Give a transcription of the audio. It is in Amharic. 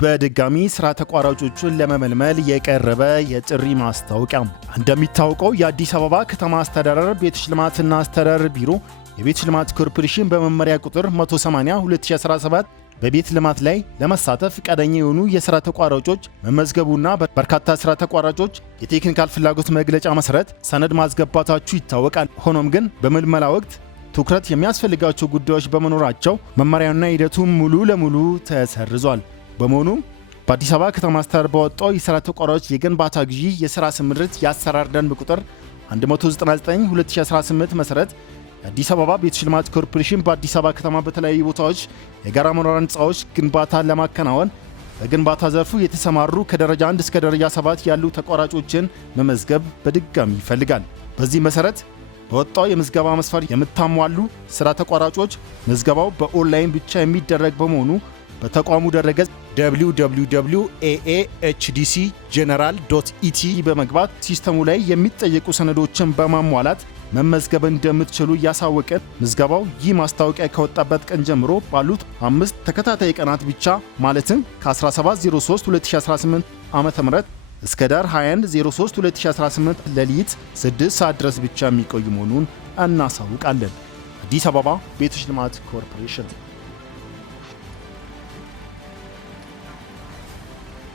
በድጋሚ ስራ ተቋራጮቹን ለመመልመል የቀረበ የጥሪ ማስታወቂያ። እንደሚታወቀው የአዲስ አበባ ከተማ አስተዳደር ቤቶች ልማትና አስተዳደር ቢሮ የቤቶች ልማት ኮርፖሬሽን በመመሪያ ቁጥር 180/2017 በቤት ልማት ላይ ለመሳተፍ ፈቃደኛ የሆኑ የስራ ተቋራጮች መመዝገቡና በርካታ ስራ ተቋራጮች የቴክኒካል ፍላጎት መግለጫ መሰረት ሰነድ ማስገባታቸው ይታወቃል። ሆኖም ግን በምልመላ ወቅት ትኩረት የሚያስፈልጋቸው ጉዳዮች በመኖራቸው መመሪያውና ሂደቱ ሙሉ ለሙሉ ተሰርዟል። በመሆኑም በአዲስ አበባ ከተማ አስተዳደር በወጣው የስራ ተቋራጮች የግንባታ ግዢ የስራ ስምሪት የአሰራር ደንብ ቁጥር 199/2018 መሰረት የአዲስ አበባ ቤቶች ልማት ኮርፖሬሽን በአዲስ አበባ ከተማ በተለያዩ ቦታዎች የጋራ መኖሪያ ህንፃዎች ግንባታ ለማከናወን በግንባታ ዘርፉ የተሰማሩ ከደረጃ 1 እስከ ደረጃ 7 ያሉ ተቋራጮችን መመዝገብ በድጋሚ ይፈልጋል። በዚህ መሰረት በወጣው የምዝገባ መስፈርት የምታሟሉ ስራ ተቋራጮች ምዝገባው በኦንላይን ብቻ የሚደረግ በመሆኑ በተቋሙ ድረገጽ www.aahdcgeneral.et በመግባት ሲስተሙ ላይ የሚጠየቁ ሰነዶችን በማሟላት መመዝገብ እንደምትችሉ እያሳወቀን ምዝገባው ይህ ማስታወቂያ ከወጣበት ቀን ጀምሮ ባሉት 5 ተከታታይ ቀናት ብቻ ማለትም ከ17/03/2018 ዓ.ም እስከ ዳር 21/03/2018 ሌሊት 6 ሰዓት ድረስ ብቻ የሚቆይ መሆኑን እናሳውቃለን። አዲስ አበባ ቤቶች ልማት ኮርፖሬሽን